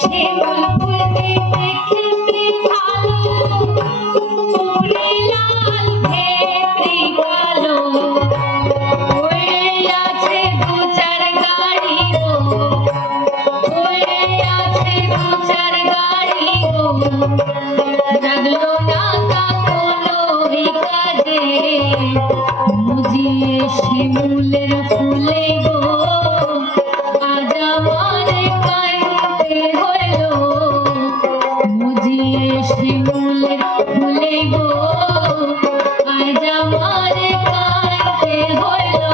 শিমুল ফুলটি দেখতে ভালো, উপরে লাল ভেতরে কালো, ওরে আছে দু চার গাড়ি গো, ওরে আছে দু চার গাড়ি গো, লাগলো না তা কোনোই কাজে, মুজিয়ে শিমুলের ফুলে গো, আজ আমার কাঁদতে হলো, মুজিয়ে শিমুলের ফুলে গো, আজ আমার কাঁদতে হলো।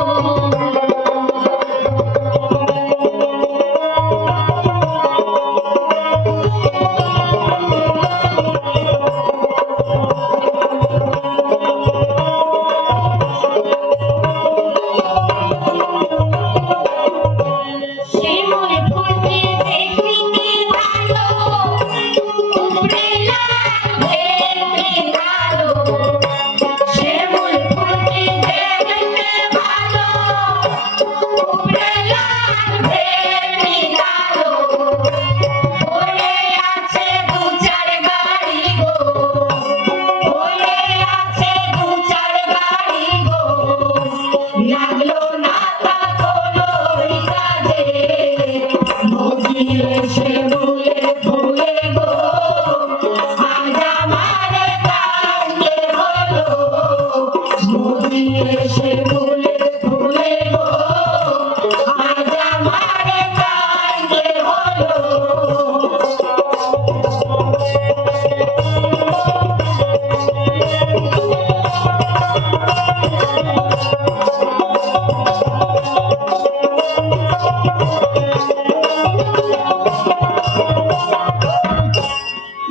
শিমুল ফুলটি দেখতে ভালো, উপরে লাল ভেতরে কালো, শিমুল ফুলটি দেখতে ভালো, উপরে লাল ভেতরে কালো, ওরে আছে দু চার গাড়ি গো, ওরে আছে দু চার গাড়ি গো, লাগলো না তা কোনোই কাজে, মুজিয়ে শিমুলের ফুলে গো, আজ আমার কাঁদতে হলো, মুজিয়ে শিমুলের ফুলে গো, আজ আমার কাঁদতে হলো।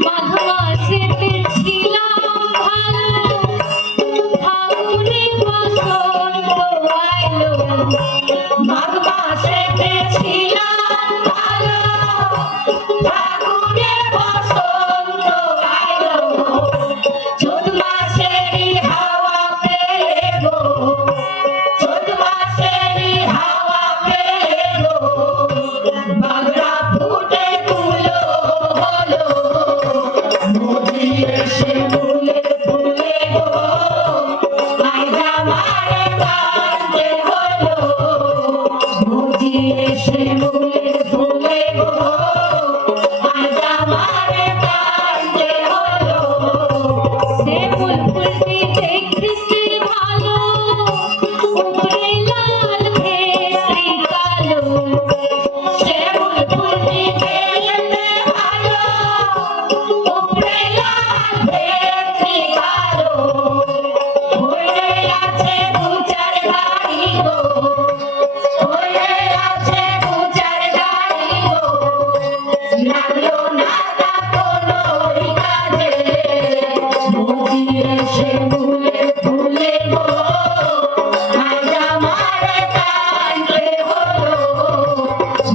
মাঘ মাসেতে ছিলাম ভালো, ফাগুনে বসন্ত আইলো, মাঘ মাসেতে ছিলাম ভালো, ফাগুনে বসন্ত আইলো, চৈত মাসেরই হাওয়া পেয়ে গো, চৈত মাসেরই হাওয়া পেয়ে গো, বাগড়া ফুটে তুলো হলো, মুজিয়ে শিমুলের ফুলে গো, আজ আমার কাঁদতে হলো, মুজিয়ে শিমুলের ফুলে গো, আজ আমার কাঁদতে হলো। শিমুল ফুলটি দেখতে ভালো, উপরে লাল ভেতরে কালো, শিমুল ফুলটি দেখতে ভালো, উপরে লাল ভেতরে কালো, ওরে আছে দু চার গাড়ি গো, ওরে আছে দু চার গাড়ি গো, লাগলো না তা কোনোই কাজে, মুজিয়ে শিমুলের ফুলে গো, আজ আমার কাঁদতে হলো,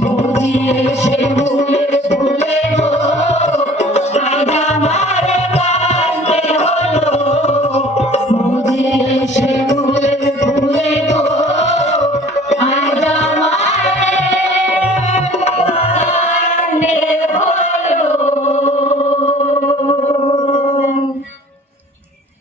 মুজিয়ে